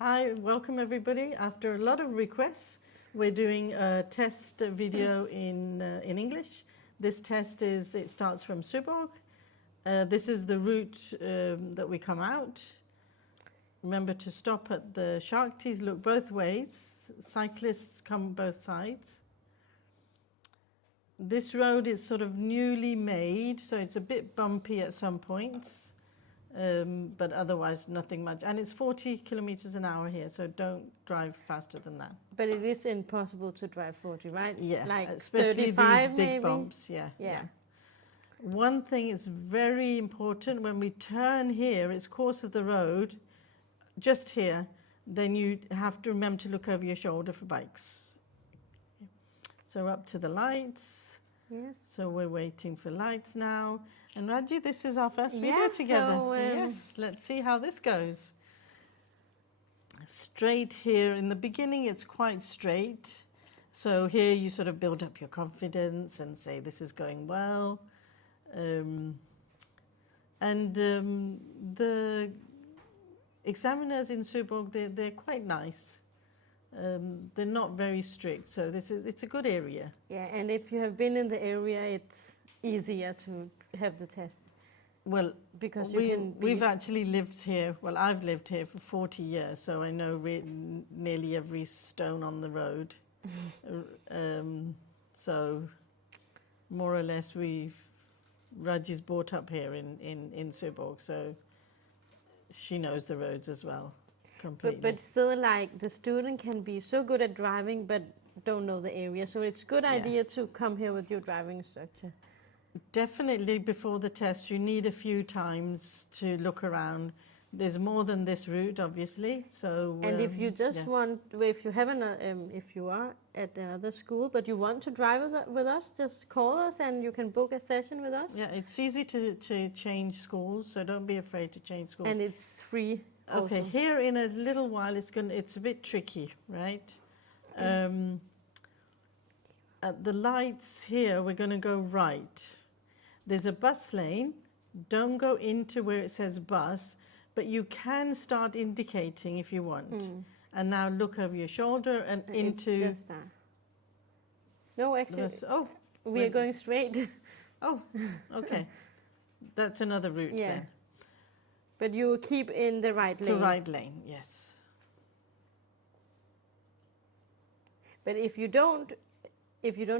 Hi, welcome everybody. After a lot of requests, we're doing a test video in English. This test it starts from Søborg. This is the route that we come out. Remember to stop at the shark teeth, look both ways. Cyclists come both sides. This road is sort of newly made, so it's a bit bumpy at some points. But otherwise nothing much, and it's 40 kilometers an hour here, so don't drive faster than that. But it is impossible to drive 40, right? Yeah, like especially 35 these big maybe? bumps. Yeah. One thing is very important: when we turn here, it's course of the road, just here. Then you have to remember to look over your shoulder for bikes. So up to the lights. Yes. So we're waiting for lights now. And Raji, this is our first video together. So, yes, let's see how this goes. Straight here. In the beginning, it's quite straight. So here you sort of build up your confidence and say, this is going well. The examiners in Søborg, they're quite nice. They're not very strict, so it's a good area. Yeah, and if you have been in the area, it's easier to have the test. Well, because we've actually lived here. Well, I've lived here for 40 years, so I know nearly every stone on the road. So more or less, Raji's brought up here in Søborg, so she knows the roads as well. Completely. But still, like, the student can be so good at driving but don't know the area, so it's a good idea to come here with your driving instructor. Definitely before the test you need a few times to look around. There's more than this route, obviously, so and if you just want, if you are at another school but you want to drive with us, just call us and you can book a session with us. Yeah, it's easy to change schools, so don't be afraid to change schools. And it's free. Okay, here in a little while it's a bit tricky, right? At the lights here, we're going to go right. There's a bus lane. Don't go into where it says bus, but you can start indicating if you want. And now look over your shoulder and into... It's just that. No, actually, we are going straight. Oh, okay. That's another route then. But you keep in the right lane. The right lane, yes. But if you don't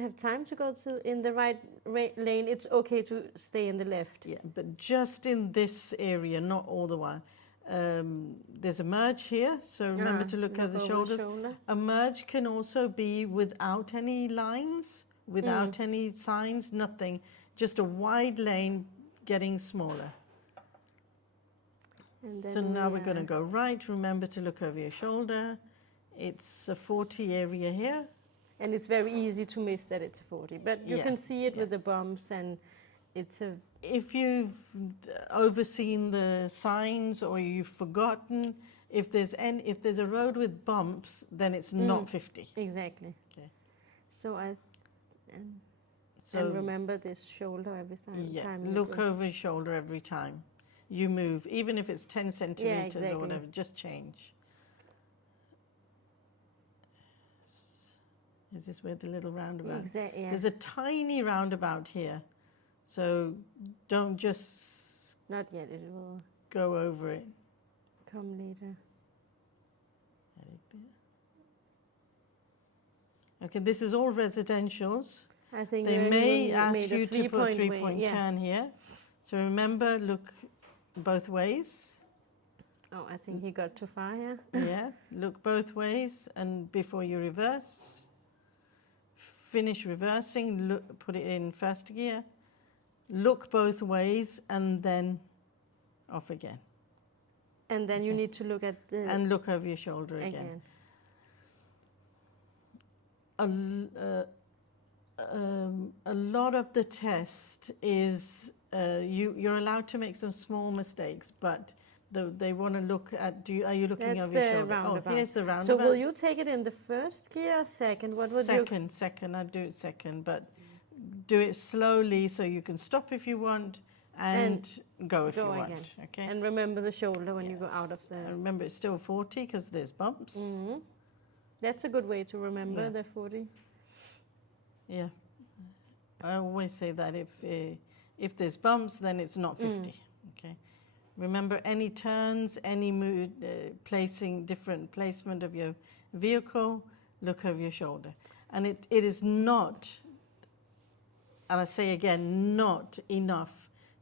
have time to go in the right lane, it's okay to stay in the left. Yeah, but just in this area, not all the while. There's a merge here, so remember to look over the shoulders. A merge can also be without any lines, without any signs, nothing. Just a wide lane getting smaller. So now we're going to go right. Remember to look over your shoulder. It's a 40 area here. And it's very easy to miss that it's a 40. But you can see it with the bumps, and it's a... If you've overseen the signs or you've forgotten, if there's a road with bumps, then it's not 50. Exactly. Okay. So and remember this shoulder every time. Yeah, look over your shoulder every time you move, even if it's 10 centimeters or whatever, just change. Is this where the little roundabout? Exactly. Yeah. There's a tiny roundabout here, so don't just... Not yet, it will... Go over it. Come later. Okay, this is all residentials. I think they may ask you to put a 3-point turn here. So remember, look both ways. Oh, I think he got too far here. Yeah, look both ways, and before you reverse, finish reversing, look, put it in first gear, look both ways, and then off again. And then you need to look at the... And look over your shoulder again. A lot of the test is you're allowed to make some small mistakes, but they want to look at, are you looking over your shoulder? Roundabout. Oh, here's the roundabout. So will you take it in the first gear or second? What would Second, I'd do it second, but do it slowly so you can stop if you want, and go if you go want. again. Okay. And remember the shoulder when you go Yes. out of the... And remember, it's still 40 because there's bumps. That's a good way to remember Yeah. the 40. Yeah. I always say that if there's bumps, then it's not 50. Okay. Remember, any turns, any mood, different placement of your vehicle, look over your shoulder. And it is not, and I say again, not enough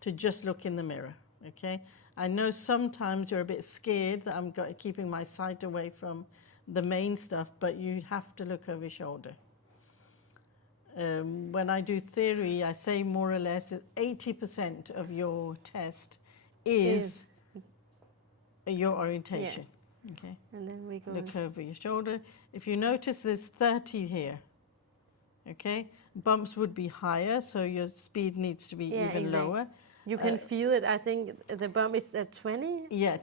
to just look in the mirror, okay? I know sometimes you're a bit scared that I'm keeping my sight away from the main stuff, but you have to look over your shoulder. When I do theory, I say more or less that 80% of your test is your orientation. Yes. Okay. And then we go... Look over your shoulder. If you notice there's 30 here, okay? Bumps would be higher, so your speed needs to be even lower. You can feel it. I think the bump is at 20. Yeah,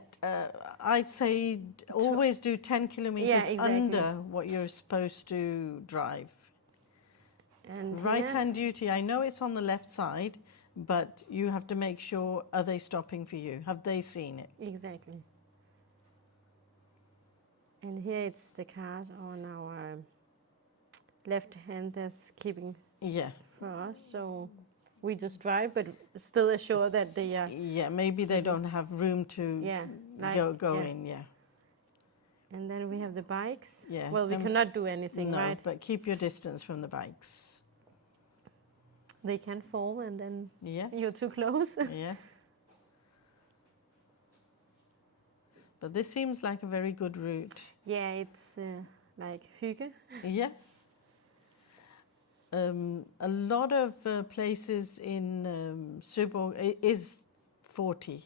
I'd say always do 10 kilometers under what you're supposed to drive. And Right-hand duty, I know it's on the left side, but you have to make sure, are they stopping for you? Have they seen it? Exactly. And here it's the cars on our left hand that's keeping for us. So we just drive, but still assure that they are... Yeah, maybe they don't have room to go in, And then we have the bikes. Yeah. Well, we cannot do anything, no, right? But keep your distance from the bikes. They can fall and then you're too close. Yeah. But this seems like a very good route. Yeah, it's like hygge. Yeah. A lot of places in Søborg is 40.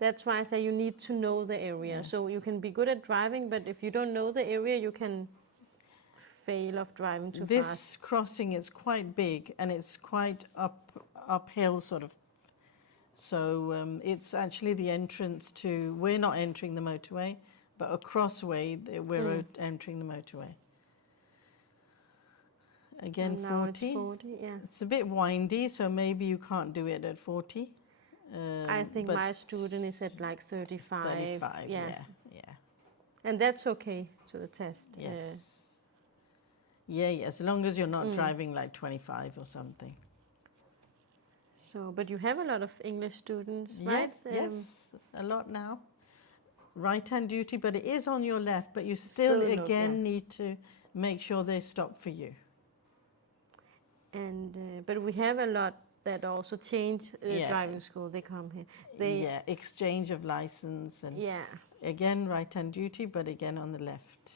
That's why I say you need to know the area. So you can be good at driving, but if you don't know the area, you can fail of driving too fast. This crossing is quite big and it's quite uphill sort of. So it's actually the entrance to, we're not entering the motorway, but a crossway, we're entering the motorway. Again, 40. It's 40, yeah. It's a bit windy, so maybe you can't do it at 40. I think my student is at like 35. 35, yeah. And that's okay to the test. Yes. As long as you're not driving like 25 or something. So, but you have a lot of English students, right? Yes, a lot now. Right-hand duty, but it is on your left, but you still need to make sure they stop for you. And but we have a lot that also change driving school. They come here. Exchange of license and again right-hand duty, but again on the left.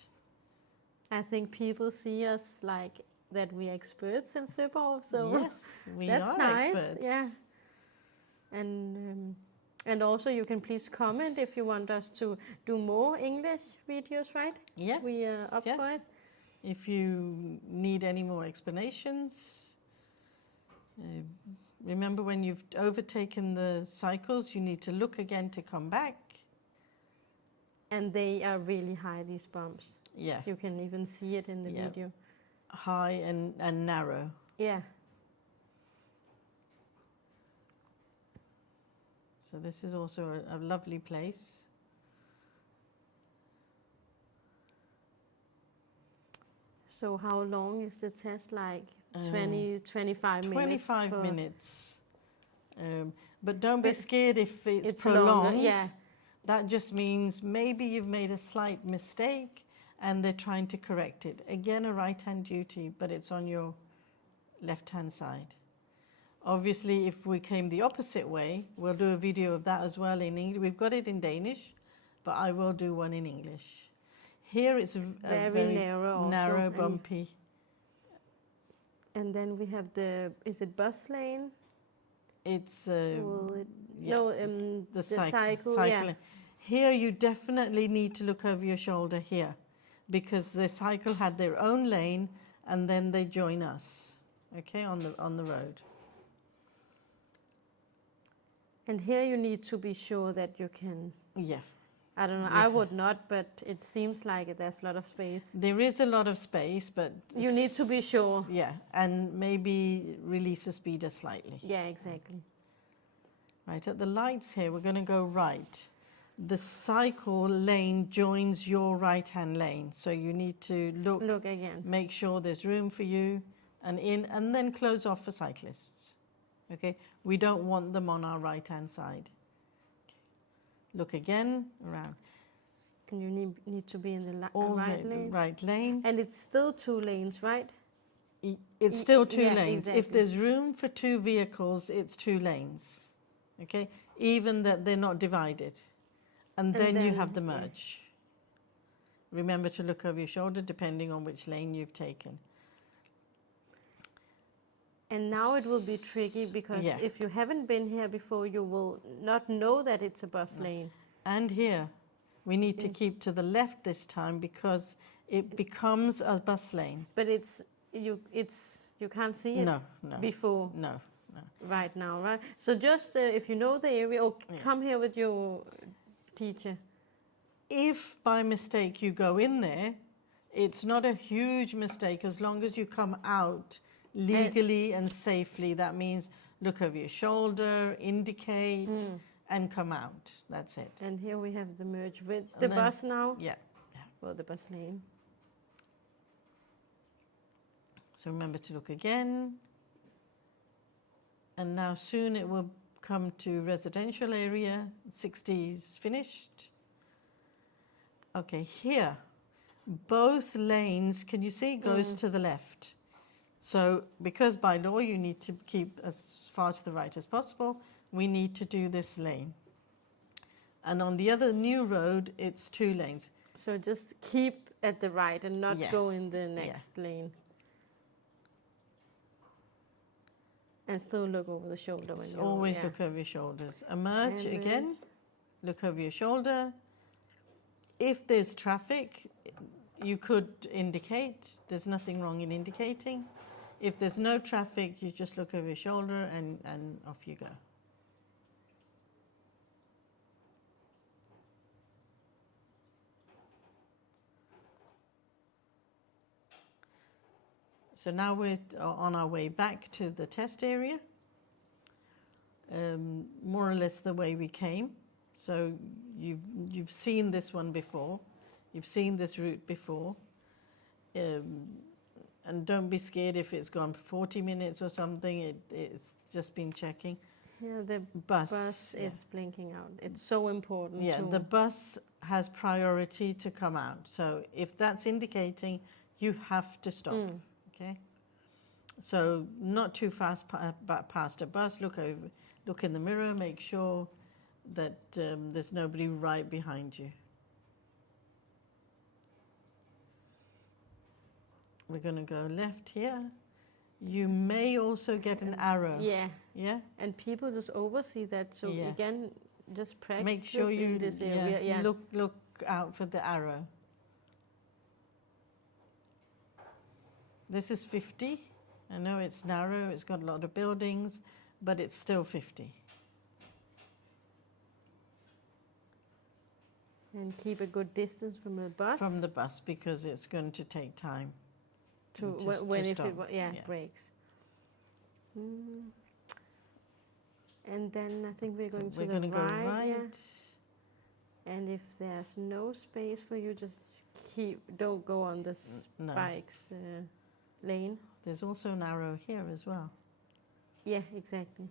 I think people see us like that we are experts in Søborg, so yes, we that's are nice. Experts. Yeah, and also you can please comment if you want us to do more English videos, right? Yes, we are up for it. If you need any more explanations. Remember, when you've overtaken the cycles, you need to look again to come back. And they are really high, these bumps. Yeah. You can even see it in the video. High and narrow. Yeah. So this is also a lovely place. So how long is the test? Like 20, 25 minutes? 25 minutes. But don't be scared if it's prolonged. Longer, yeah. That just means maybe you've made a slight mistake and they're trying to correct it. Again, a right-hand duty, but it's on your left-hand side. Obviously, if we came the opposite way, we'll do a video of that as well in English. We've got it in Danish, but I will do one in English. Here it's very narrow, bumpy. And then we have is it bus lane? It's the cycle. Yeah. Here you definitely need to look over your shoulder here, because the cycle had their own lane and then they join us, okay, on the road. And here you need to be sure that you can. Yeah. I don't know. Yeah. I would not, but it seems like there's a lot of space. There is a lot of space, but You need to be sure. Yeah, and maybe release the speeder slightly. Yeah, exactly. Right, at the lights here, we're going to go right. The cycle lane joins your right-hand lane, so you need to Look again. make sure there's room for you, and then close off for cyclists. Okay, we don't want them on our right-hand side. Look again, around. And you need to be in the All right the lane. right lane. And it's still 2 lanes, right? It's still 2 yeah, lanes. exactly. If there's room for 2 vehicles, it's 2 lanes. Okay, even that they're not divided. And then you have the merge. Remember to look over your shoulder depending on which lane you've taken. And now it will be tricky because if you haven't been here before, you will not know that it's a bus lane. And here, we need to keep to the left this time because it becomes a bus lane. But you can't see it before. No. Right now, right? So just if you know the area, come here with your teacher. If by mistake you go in there, it's not a huge mistake as long as you come out legally and safely. That means look over your shoulder, indicate, and come out. That's it. And here we have the merge with the bus now. Yeah. Or the bus lane. So remember to look again. And now soon it will come to residential area. 60's finished. Okay, here, both lanes, can you see, goes to the left. So because by law you need to keep as far to the right as possible, we need to do this lane. And on the other new road, it's 2 lanes. So just keep at the right and not go in the next lane. And still look over the shoulder. When Always look over your shoulders. Emerge again, look over your shoulder. If there's traffic, you could indicate. There's nothing wrong in indicating. If there's no traffic, you just look over your shoulder and off you go. So now we're on our way back to the test area, more or less the way we came. So you've seen this one before, you've seen this route before, and don't be scared if it's gone 40 minutes or something. It's just been checking. Yeah, the bus is blinking out. It's so important. Yeah, the bus has priority to come out. So if that's indicating, you have to stop. Okay, so not too fast past a bus. Look in the mirror, make sure that there's nobody right behind you. We're going to go left here. You may also get an arrow. Yeah. And people just oversee that. So again, just practice make sure you in this area. Look out for the arrow. This is 50. I know it's narrow, it's got a lot of buildings, but it's still 50. And keep a good distance from the bus. From the bus, because it's going to take time. When to if stop. it breaks. And then I think we're going to the right. Yeah. And if there's no space for you, just don't go on the bike's lane. There's also an arrow here as well. Yeah, exactly.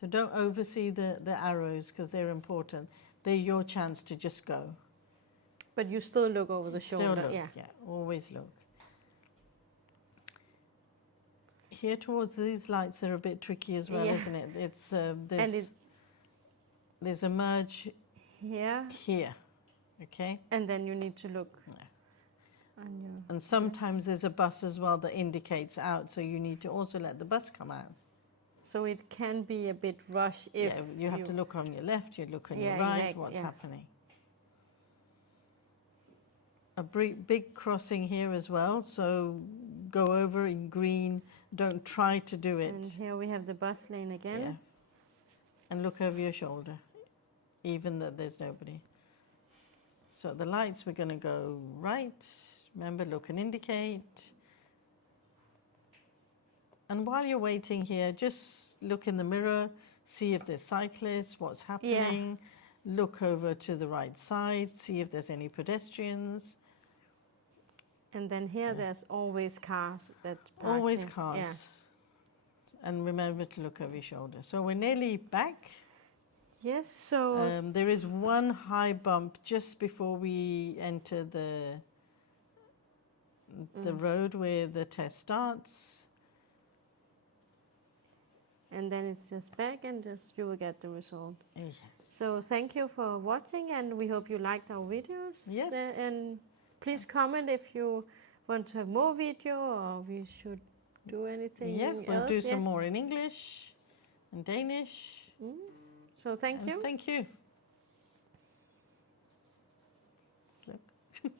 So don't oversee the arrows because they're important. They're your chance to just go. But you still look over the shoulder. Look, yeah, always look. Here towards these lights are a bit tricky as well, isn't it? It's there's a merge here. Okay. And then you need to look. And sometimes there's a bus as well that indicates out, so you need to also let the bus come out. So it can be a bit rush if you have to look on your left, you look on your right, exactly, what's happening. A big crossing here as well, so go over in green, don't try to do it. And here we have the bus lane again. Yeah. And look over your shoulder. even though there's nobody. So the lights, we're going to go right. Remember, look and indicate. And while you're waiting here, just look in the mirror, see if there's cyclists, what's happening. Yeah. Look over to the right side, see if there's any pedestrians. And then here there's always cars that park. Always cars. Yeah. And remember to look over your shoulder. So we're nearly back. Yes, so... there is one high bump just before we enter the road where the test starts. And then it's just back and just you will get the result. Yes. So thank you for watching, and we hope you liked our videos. Yes. And please comment if you want to have more video or we should do anything else. We'll do some more in English and Danish. So thank you. Thank you. Look.